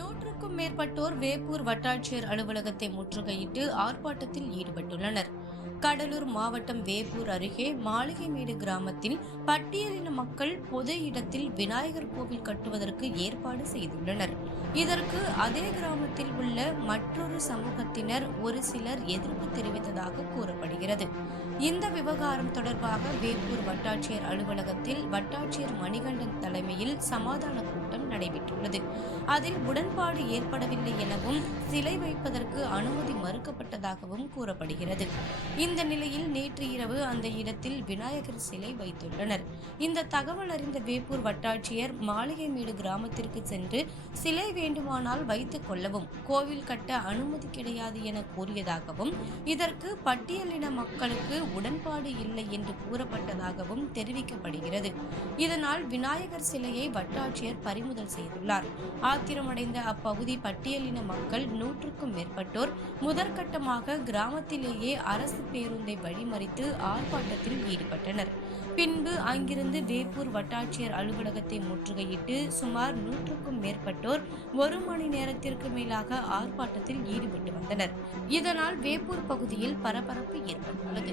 நூற்றுக்கும் மேற்பட்டோர் வேப்பூர் வட்டாட்சியர் அலுவலகத்தை முற்றுகையிட்டு ஆர்ப்பாட்டத்தில் ஈடுபட்டுள்ளனர். கடலூர் மாவட்டம் வேப்பூர் அருகே மாளிகைமேடு கிராமத்தில் பட்டியலின மக்கள் பொது இடத்தில் விநாயகர் கோவில் கட்டுவதற்கு ஏற்பாடு செய்துள்ளனர். இதற்கு அதே கிராமத்தில் உள்ள மற்றொரு சமூகத்தினர் ஒரு சிலர் எதிர்ப்பு தெரிவித்ததாக கூறப்படுகிறது. இந்த விவகாரம் தொடர்பாக வேப்பூர் வட்டாட்சியர் அலுவலகத்தில் வட்டாட்சியர் மணிகண்டன் தலைமையில் சமாதான கூட்டம் நடைபெற்றுள்ளது. அதில் உடன்பாடு ஏற்படவில்லை எனவும் சிலை வைப்பதற்கு அனுமதி மறுக்கப்பட்டதாகவும் கூறப்படுகிறது. இந்த நிலையில் நேற்று இரவு அந்த இடத்தில் விநாயகர் சிலை வைத்துள்ளனர். இந்த தகவல் அறிந்த வேப்பூர் வட்டாட்சியர் மாளிகைமேடு கிராமத்திற்கு சென்று சிலை வேண்டுமானால் வைத்துக் கொள்ளவும், கோவில் கட்ட அனுமதி கிடையாது என கூறியதாகவும், இதற்கு பட்டியலின மக்களுக்கு உடன்பாடு இல்லை என்று கூறப்பட்டதாகவும் தெரிவிக்கப்படுகிறது. இதனால் விநாயகர் சிலையை வட்டாட்சியர் பறிமுதல் செய்துள்ளார். ஆத்திரமடைந்த அப்பகுதி பட்டியலின மக்கள் 100க்கும் மேற்பட்டோர் முதற்கட்டமாக கிராமத்திலேயே அரசு பேருந்தை வழிமறித்து ஆர்ப்பாட்டத்தில் ஈடுபட்டனர். பின்பு அங்கிருந்து வேப்பூர் வட்டாட்சியர் அலுவலகத்தை முற்றுகையிட்டு சுமார் 100க்கும் மேற்பட்டோர் 1 மணி நேரத்திற்கு மேலாக ஆர்ப்பாட்டத்தில் ஈடுபட்டு வந்தனர். இதனால் வேப்பூர் பகுதியில் பரபரப்பு ஏற்பட்டுள்ளது.